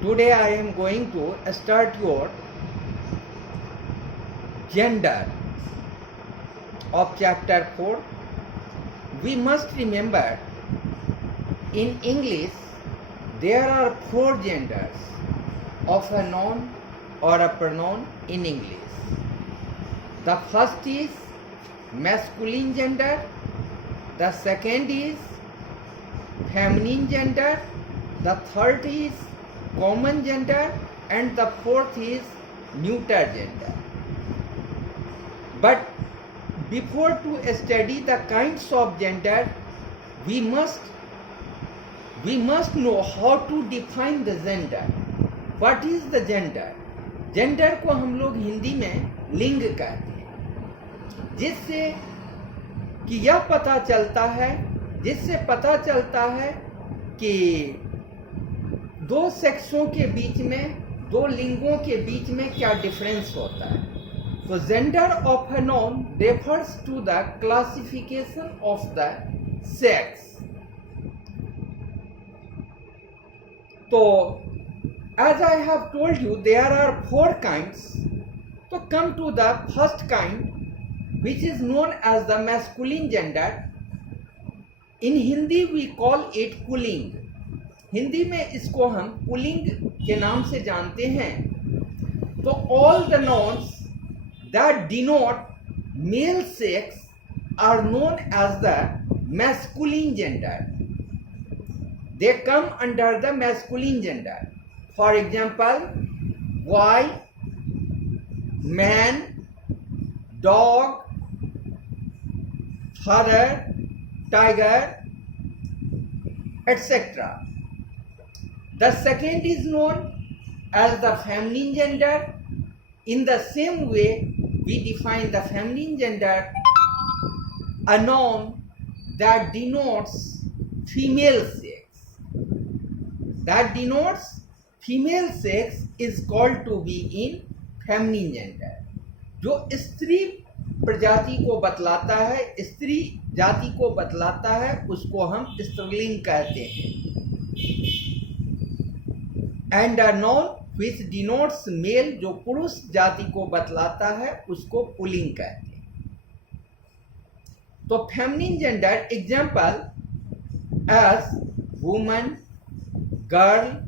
Today I am going to start your gender of chapter 4. We must remember in English there are 4 genders of a noun or a pronoun in English. The first is masculine gender, the second is feminine gender, the third is common gender, and the fourth is neuter gender. But before to study the kinds of gender, we must know how to define the gender. What is the gender? Gender को हम लोग हिंदी में लिंग कहते हैं, जिससे पता चलता है कि दो सेक्सों के बीच में, दो लिंगों के बीच में क्या डिफरेंस होता है. So gender of a noun refers to the classification of the sex. So as I have told you, there are 4 kinds. So come to the first kind, which is known as the masculine gender. In Hindi we call it pulling. Hindi में इसको हम pulling के नाम से जानते हैं. तो all the nouns that denote male sex are known as the masculine gender. They come under the masculine gender. For example, boy, man, dog, father, tiger, etc. The second is known as the feminine gender. In the same way, we define the feminine gender, a noun that denotes female sex. That denotes female sex is called to be in feminine gender. जो स्त्री प्रजाति को बतलाता है, स्त्री जाति को बतलाता है, उसको हम स्त्रीलिंग कहते हैं. And a noun which denotes male, जो पुरुष जाति को बतलाता है, उसको पुल्लिंग कहते हैं. तो feminine gender example as woman, girl,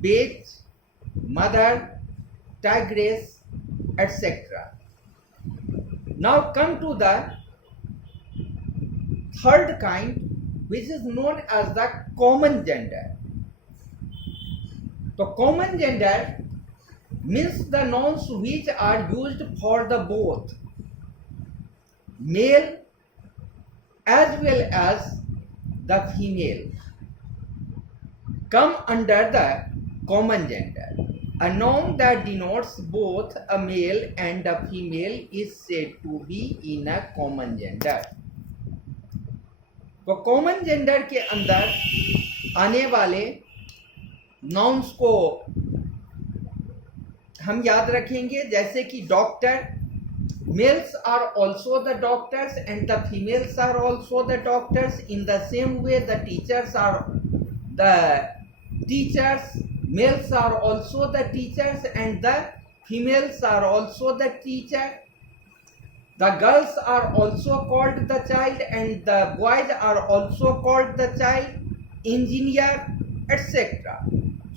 bitch, mother, tigress, etc. Now come to the third kind, which is known as the common gender. So common gender means the nouns which are used for the both male as well as the female come under the common gender. A noun that denotes both a male and a female is said to be in a common gender. तो common gender के अंदर आने वाले nouns को हम याद रखेंगे, जैसे कि doctor. Males are also the doctors and the females are also the doctors. In the same way the teachers are the teachers. Males are also the teachers and the females are also the teacher. The girls are also called the child and the boys are also called the child, engineer, etc.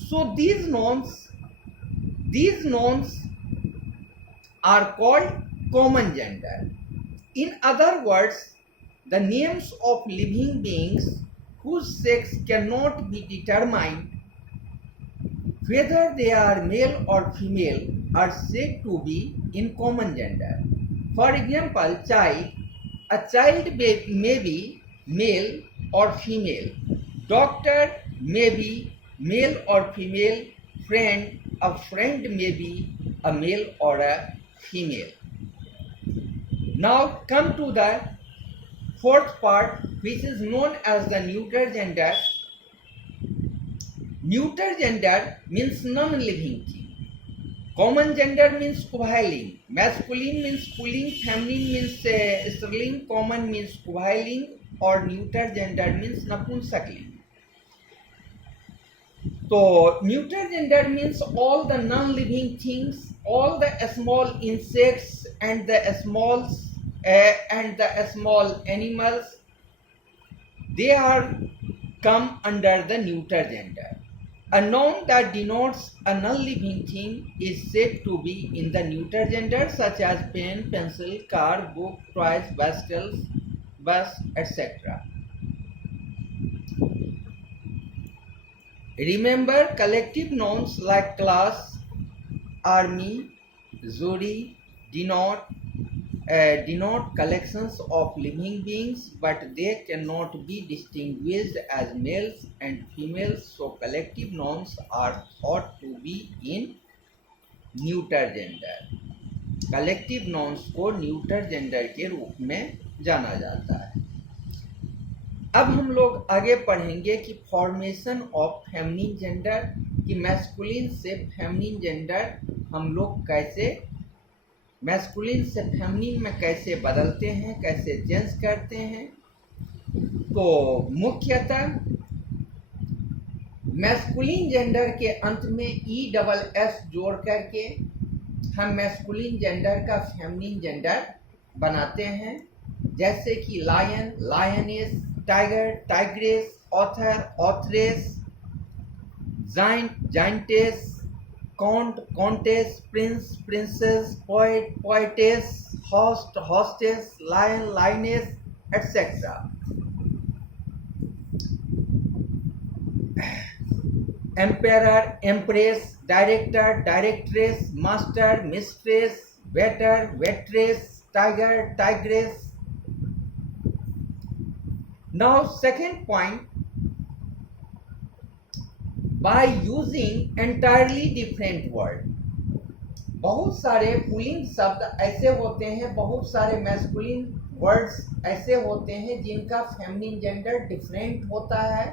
So these nouns are called common gender. In other words, the names of living beings whose sex cannot be determined, whether they are male or female, are said to be in common gender. For example, child. A child may be male or female. Doctor may be male or female. Friend, a friend may be a male or a female. Now come to the fourth part, which is known as the neuter gender. Neuter gender means non-living thing. Common gender means उभयलिंग. Masculine means pulling. Feminine means स्त्रीलिंग. Common means उभयलिंग. और neuter gender means नपुंसकलिंग. So neuter gender means all the non-living things, all the small insects and the small animals, they are come under the neuter gender. A noun that denotes a non-living thing is said to be in the neuter gender, such as pen, pencil, car, book, toys, vessels, bus, etc. Remember, collective nouns like class, army, jury denote collections of living beings, but they cannot be distinguished as males and females, so collective nouns are thought to be in neuter gender. Collective nouns को neuter gender के रूप में जाना जाता है। अब हम लोग आगे पढ़ेंगे कि फॉर्मेशन ऑफ फेमिनिन जेंडर, कि मैस्कुलिन से फेमिनिन जेंडर हम लोग कैसे मैस्कुलिन से फेमिनिन में कैसे बदलते हैं, कैसे चेंज करते हैं। तो मुख्यतः मैस्कुलिन जेंडर के अंत में ESS जोड़ करके हम मैस्कुलिन जेंडर का फेमिनिन जेंडर बनाते हैं, जैसे कि lion, lioness, tiger, tigress, author, authoress, giant, giantess, count, countess, prince, princess, poet, poetess, host, hostess, lion, lioness, etcetera. Emperor, empress, director, directress, master, mistress, waiter, waitress, tiger, tigress. Now second point, by using entirely different word, बहुत सारे pulling शब्द ऐसे होते हैं, बहुत सारे masculine words ऐसे होते हैं जिनका फेमिनिन जेंडर डिफरेंट होता है,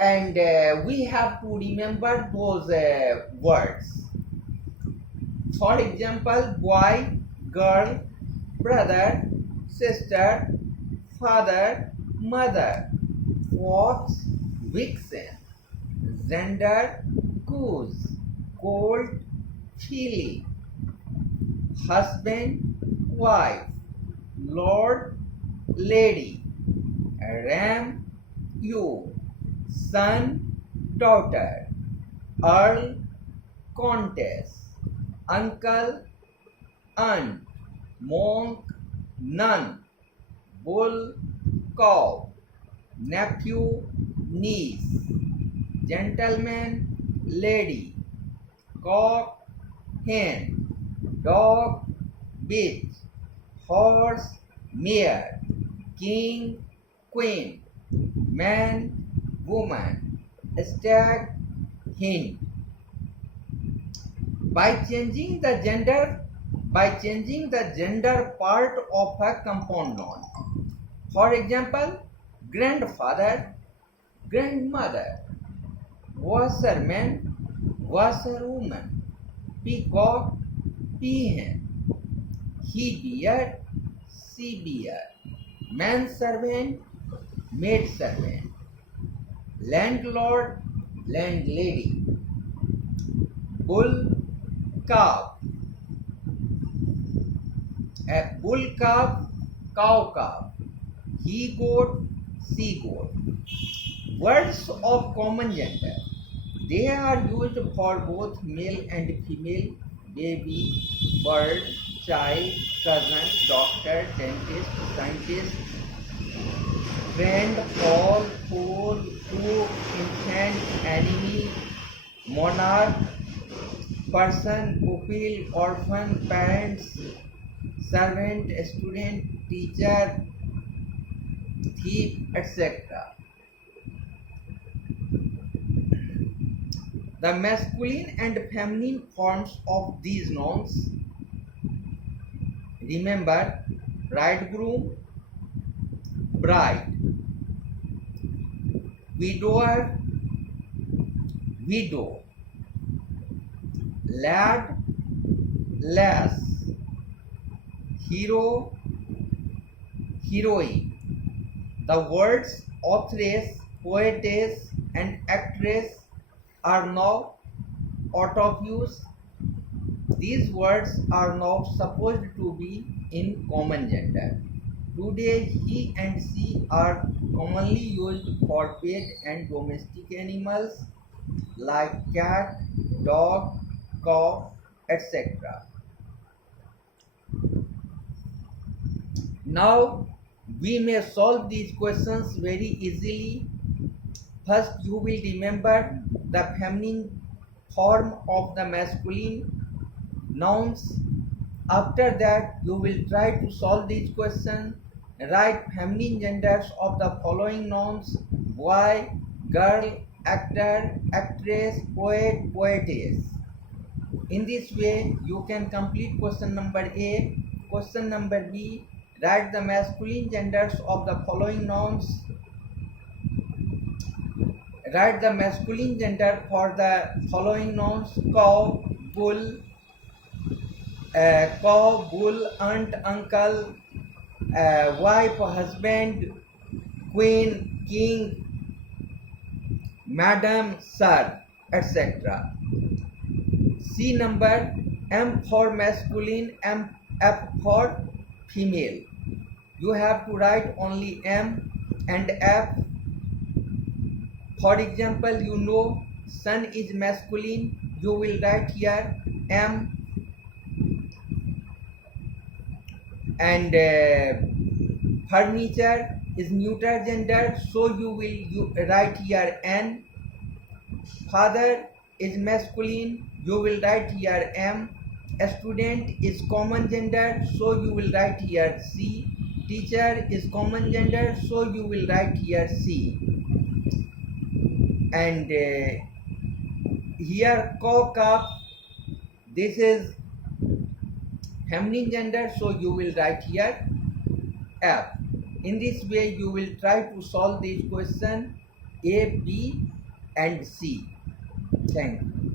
and we have to remember those words. For example, boy, girl, brother, sister, father, mother, fox, vixen, gender, goose, colt, filly, husband, wife, lord, lady, ram, ewe, son, daughter, earl, countess, uncle, aunt, monk, nun, bull, cow, nephew, niece, gentleman, lady, cock, hen, dog, bitch, horse, mare, king, queen, man, woman, stag, hen. By changing the gender part of a compound noun. For example, grandfather, grandmother, washerman, washerwoman, peacock, peahen, he bear, she bear, manservant, maidservant, landlord, landlady, bull, calf, a bull calf, cow calf, he goat, she goat. Words of common gender, they are used for both male and female, baby, bird, child, cousin, doctor, dentist, scientist, friend, all, fool, cook, infant, enemy, monarch, person, pupil, orphan, parents, servant, student, teacher, thief, etc. The masculine and feminine forms of these nouns, remember, bridegroom, bride, widower, widow, lad, lass, hero, heroine. The words authoress, poetess and actress are now out of use. These words are now supposed to be in common gender. Today, he and she are commonly used for pet and domestic animals like cat, dog, cow, etc. Now, we may solve these questions very easily. First, you will remember the feminine form of the masculine nouns. After that, you will try to solve these questions. Write feminine genders of the following nouns: boy, girl, actor, actress, poet, poetess. In this way, you can complete question number A. Question number B. Write the masculine genders of the following nouns. Write the masculine gender for the following nouns: cow, bull, aunt, uncle, wife, husband, queen, king, madam, sir, etc. C number: M for masculine, F for female. You have to write only M and F. For example, you know son is masculine, you will write here M, and furniture is neuter gender, so you will write here N. Father is masculine, you will write here M. A student is common gender, so you will write here C. Teacher is common gender, so you will write here C. And here cow, calf, this is feminine gender, so you will write here F. In this way, you will try to solve this question A, B, and C. Thank you.